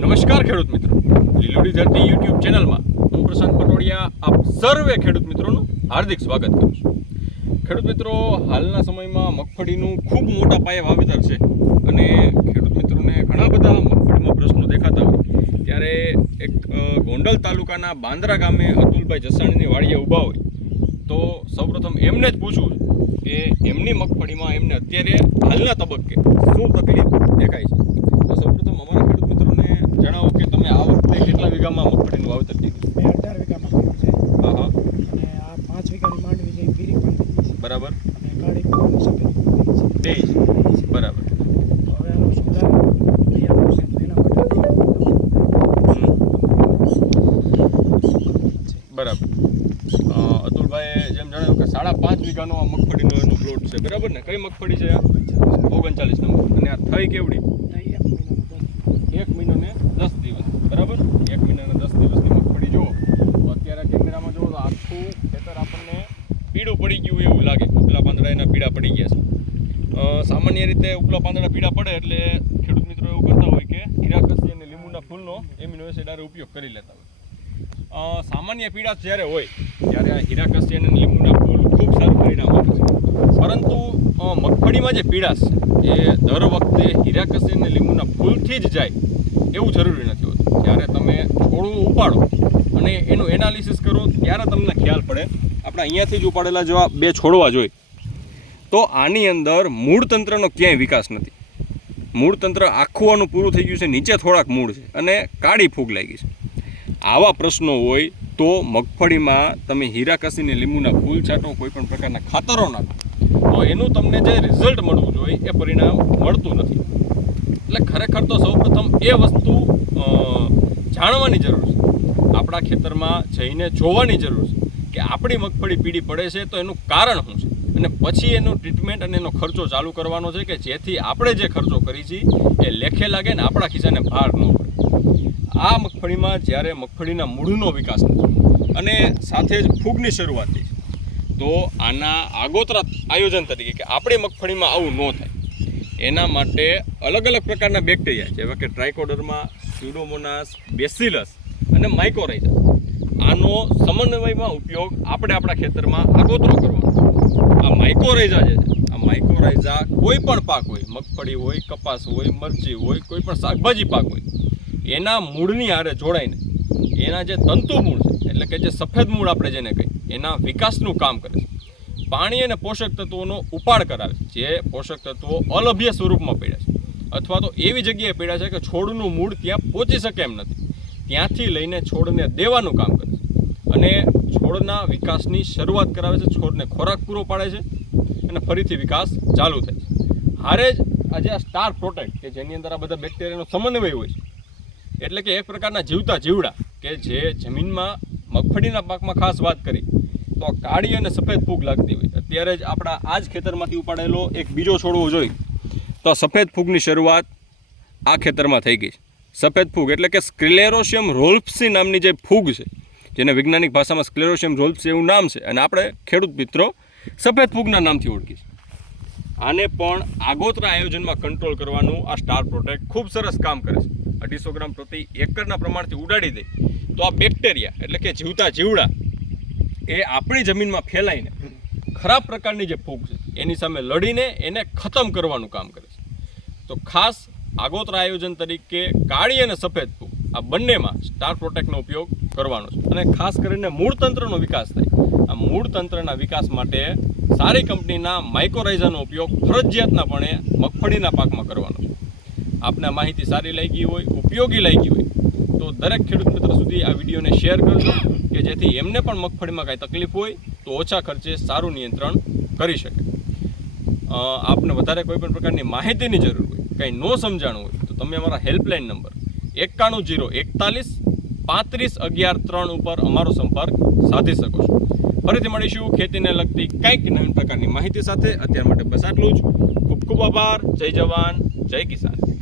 નમસ્કાર ખેડૂત મિત્રો. લીલુડી ધરતી યુટ્યુબ ચેનલમાં હું પ્રશાંત પટોડિયા આપ સર્વે ખેડૂત મિત્રોનું હાર્દિક સ્વાગત કરું છું. ખેડૂત મિત્રો, હાલના સમયમાં મગફળીનું ખૂબ મોટા પાયે વાવેતર છે અને ખેડૂત મિત્રોને ઘણા બધા મગફળીમાં પ્રશ્નો દેખાતા હોય. ત્યારે એક ગોંડલ તાલુકાના બાંદ્રા ગામે અતુલભાઈ જસાણીની વાડીએ ઊભા હોય. તો સૌપ્રથમ એમને જ પૂછવું કે એમની મગફળીમાં એમને અત્યારે હાલના તબક્કે શું તકલીફ દેખાય છે તો સૌપ્રથમ અમારા ખેડૂત મિત્રોને જણાવો કે તમે આ વખતે કેટલા વીઘામાં મગફળીનું વાવેતર કર્યું મેં અઢાર વીઘામાં કર્યું છે. હા હા. અને આ પાંચ વીઘાની માંડવી છે એ પીરી છે. બરાબર. અને કાળી કોળીની સફેદ બે છે બરાબર. હવે આનો સુધાર. બરાબર. અતુલભાઈ જેમ જણાવ્યું કે સાડા પાંચ વીઘાનો આ મગફળીનો એનો પ્લોટ છે. બરાબર ને? કઈ મગફળી છે આ? ઓગણચાલીસ નંબર. અને આ થઈ કેવડી? એક મહિનો ને દસ દિવસ. બરાબર? એક મહિના ને દસ દિવસની મગફળી જુઓ તો અત્યારે કેમેરામાં જુઓ તો આખું ખેતર આપણને પીળું પડી ગયું એવું લાગે ઉપલા પાંદડા એના પીળા પડી ગયા છે અ, સામાન્ય રીતે ઉપલા પાંદડા પીડા પડે એટલે ખેડૂત મિત્રો એવું કરતા હોય કે હિરાકસી અને લીંબુના ફૂલનો એમિનો એસિડ આરે ઉપયોગ કરી લેતા હોય. સામાન્ય પીડા જ્યારે હોય, ત્યારે આ હિરાકસી અને લીંબુના ફૂલ ખૂબ સારું પરિણામ આપે છે. પરંતુ મગફળીમાં જે પીડાશ છે, એ દર વખતે હિરાકસી અને લીંબુના ફૂલથી જ જાય એવું જરૂરી નથી હોતું. જ્યારે તમે છોડવું ઉપાડો અને એનું એનાલિસિસ કરો, ત્યારે તમને ખ્યાલ પડે. આપણે અહીંયાથી જ ઉપાડેલા જેવા બે છોડવા જોઈએ. તો આની અંદર મૂળ તંત્રનો ક્યાંય વિકાસ નથી. મૂળ તંત્ર આખું આનું પૂરું થઈ ગયું છે, નીચે થોડાક મૂળ છે અને કાળી ફૂગ લાગી છે. આવા પ્રશ્નો હોય તો મગફળીમાં તમે હીરા કસીને લીંબુના ફૂલ છાંટો કોઈ પણ પ્રકારના ખાતરો નાખો, તો એનું તમને જે રિઝલ્ટ મળવું જોઈએ એ પરિણામ મળતું નથી. એટલે ખરેખર તો સૌપ્રથમ એ વસ્તુ જાણવાની જરૂર છે. આપણા ખેતરમાં જઈને જોવાની જરૂર છે કે આપણી મગફળી પીળી પડે છે તો એનું કારણ શું છે? અને પછી એનું ટ્રીટમેન્ટ અને એનો ખર્ચો ચાલુ કરવાનો છે કે જેથી આપણે જે ખર્ચો કરી છીએ એ લેખે લાગે ને આપણા ખિસ્સાને ભાર ન પડે. આ મગફળીમાં જ્યારે મગફળીના મૂળનો વિકાસ નથી અને સાથે જ ફૂગની શરૂઆત થઈ તો આના આગોતરા આયોજન તરીકે કે આપણી મગફળીમાં આવું ન થાય. એના માટે અલગ અલગ પ્રકારના બેક્ટેરિયા જેવા કે ટ્રાઇકોડર્મા સ્યુડોમોનાસ બેસિલસ અને માઇકોરાઇઝા આનો સમન્વયમાં ઉપયોગ આપણે આપણા ખેતરમાં આગોતરો કરવાનો આ માઇકોરાઇઝા જે છે. આ માઇકોરાઇઝા કોઈ પણ પાક હોય, મગફળી હોય, કપાસ હોય, મરચી હોય, કોઈ પણ શાકભાજી પાક હોય, એના મૂળની હારે જોડાઈને, એના જે તંતુ મૂળ છે, એટલે કે જે સફેદ મૂળ આપણે જેને કહીએ, એના વિકાસનું કામ કરે છે. પાણી અને પોષક તત્વોનો ઉપાડ કરાવે જે પોષક તત્વો અલભ્ય સ્વરૂપમાં પડ્યા છે. અથવા તો એવી જગ્યાએ પડ્યા છે કે છોડનું મૂળ ત્યાં પહોંચી શકે એમ નથી. ત્યાંથી લઈને છોડને દેવાનું કામ કરે છે. અને છોડના વિકાસની શરૂઆત કરાવે છે. છોડને ખોરાક પૂરો પાડે છે અને ફરીથી વિકાસ ચાલુ થાય છે. હારે જ આજે આ સ્ટાર પ્રોટેક્ટ, કે જેની અંદર આ બધા બેક્ટેરિયાનો સમન્વય હોય છે. એટલે કે એક પ્રકારના જીવતા જીવડા, કે જે જમીનમાં મગફળીના પાકમાં ખાસ વાત કરી, તો કાળી અને સફેદ ફૂગ લાગતી હોય. અત્યારે જ આપણા આ જ ખેતરમાંથી ઉપાડેલો એક બીજો છોડવો જોઈ. તો સફેદ ફૂગની શરૂઆત આ ખેતરમાં થઈ ગઈ છે. સફેદ ફૂગ એટલે કે સ્ક્રિલેરોશિયમ રોલ્ફસી નામની જે ફૂગ છે જેને વૈજ્ઞાનિક ભાષામાં સ્ક્લેરોશિયમ રોલ્સ એવું નામ છે. અને આપણે ખેડૂત મિત્રો સફેદ ફૂગના નામથી ઓળખીએ આને પણ આગોતરા આયોજનમાં કંટ્રોલ કરવાનું આ સ્ટાર પ્રોટેક્ટ ખૂબ સરસ કામ કરે છે. અઢીસો ગ્રામ પ્રતિ એકરના પ્રમાણથી ઉડાડી દે. તો આ બેક્ટેરિયા એટલે કે જીવતા જીવડા એ આપણી જમીનમાં ફેલાઈને ખરાબ પ્રકારની જે ફૂગ છે, એની સામે લડીને એને ખતમ કરવાનું કામ કરે છે. તો ખાસ આગોતરા આયોજન તરીકે કાળી અને સફેદ ફૂગ આ બંનેમાં સ્ટાર પ્રોટેક્ટનો ઉપયોગ કરવાનો છે. અને ખાસ કરીને મૂળ તંત્રનો વિકાસ થાય. આ મૂળ તંત્રના વિકાસ માટે સારી કંપનીના માઇક્રોરાઇઝાનો ઉપયોગ ફરજિયાતનાપણે મગફળીના પાકમાં કરવાનો છે. આપને માહિતી સારી લાગી હોય, ઉપયોગી લાગી હોય, તો દરેક ખેડૂત મિત્ર સુધી આ વિડીયોને શેર કરજો, કે જેથી એમને પણ મગફળીમાં કાંઈ તકલીફ હોય, તો ઓછા ખર્ચે સારું નિયંત્રણ કરી શકે. આપને વધારે કોઈ પણ પ્રકારની માહિતીની જરૂર હોય, કંઈ ન સમજાણું હોય, તો તમે અમારા હેલ્પલાઇન નંબર એકાણું જીરો એકતાલીસ પાંત્રીસ અગિયાર ત્રણ ઉપર અમારો સંપર્ક સાધી શકો છો. ફરીથી મળીશું ખેતીને લગતી કંઈક નવીન પ્રકારની માહિતી સાથે. અત્યાર માટે બસ આટલું જ. ખૂબ ખૂબ આભાર. જય જવાન. જય કિસાન.